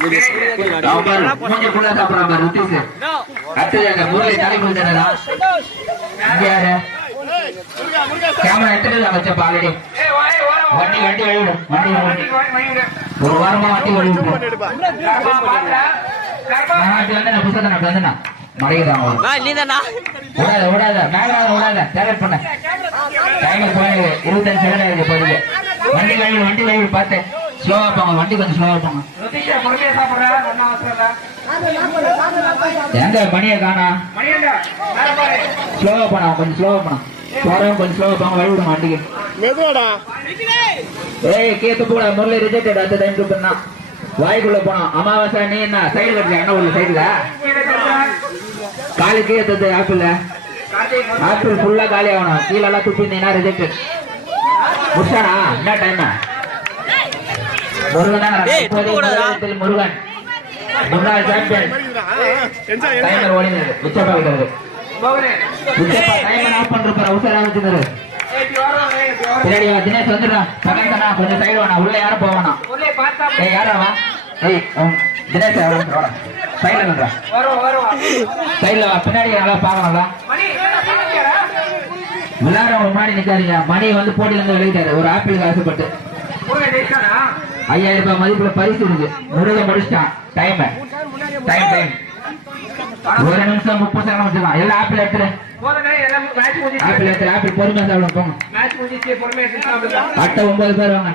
மூஞ்சி ஃபுல்லா சாப்பிடுறாங்க ருத்தீஸ். அடுத்தது முரளி தலை முடிஞ்சா இங்க யாரு கேமரா எடுத்துட்டு வச்சப்ப ஆல்ரெடி வண்டி வண்டி வழிவிடும் வண்டி ஒரு வாரமா வண்டி வழிவிடும் புத்தகம் வந்து மறையுதான் ஓடாத ஓடாத மேகராக ஓடாத டேரக்ட் பண்ண டைமர் போய் 25 செகண்ட் ஆயிடுச்சு போகுது. வண்டி வழிவிடு பார்த்து ஸ்லோவா போங்க வண்டி கொஞ்சம் ஸ்லோவா போங்க. எங்க மணியை காணா ஸ்லோவா போனா கொஞ்சம் ஸ்லோவா போனா போறவங்க கொஞ்சம் ஸ்லோவா போங்க வழிவிடும் வண்டிக்கு. ஏய் கேத்து போட முரளி ரிஜெக்டட் அடுத்த டைம் கூப்பிடுனா வாய்க்குள்ள போனோம். அமாவாசை நீ என்ன சைடு கட்டுற என்ன உள்ள சைடுல காலி கேத்தது ஆப்பிள் ஃபுல்லா காலி ஆகணும். கீழே எல்லாம் துப்பிருந்தீங்கன்னா ரிஜெக்டட். முடிச்சானா என்ன டைம் முருகன் முருகன் முன்னாள் சாம்பியன் டைமர் ஓடினது உச்சப்பா விட்டது. உச்சப்பா டைமர் ஆஃப் பண்ற உசரா வச்சுருந்தாரு. பின்னாடி தினேஷ் வந்துடுறா பகந்தனா கொஞ்சம் சைடு வேணா உள்ள யாரும் போவானா. ஏய் யாராவா ஏய் தினேஷ் சைடுல வந்துடுறா சைடுல வா பின்னாடி நல்லா பாக்கணும்ல. விளையாடுறவங்க முன்னாடி நிக்காதீங்க. மணி வந்து போட்டியில இருந்து விளையாட்டாரு ஒரு ஆப்பிளுக்கு ஆசைப்பட்டு 5000 ரூபாய் மதிப்புல பரிசு இருக்கு. முருகன் முடிச்சிட்டான். டைம் 1 நிமிஷம் 30 செகண்ட் வச்சுக்கலாம். எல்லாம் ஆப்பிள் எடுத்துரு ஆப்பிள் பொறுமையா சாப்பிடும் போங்க. 8 9 பேர் வாங்க.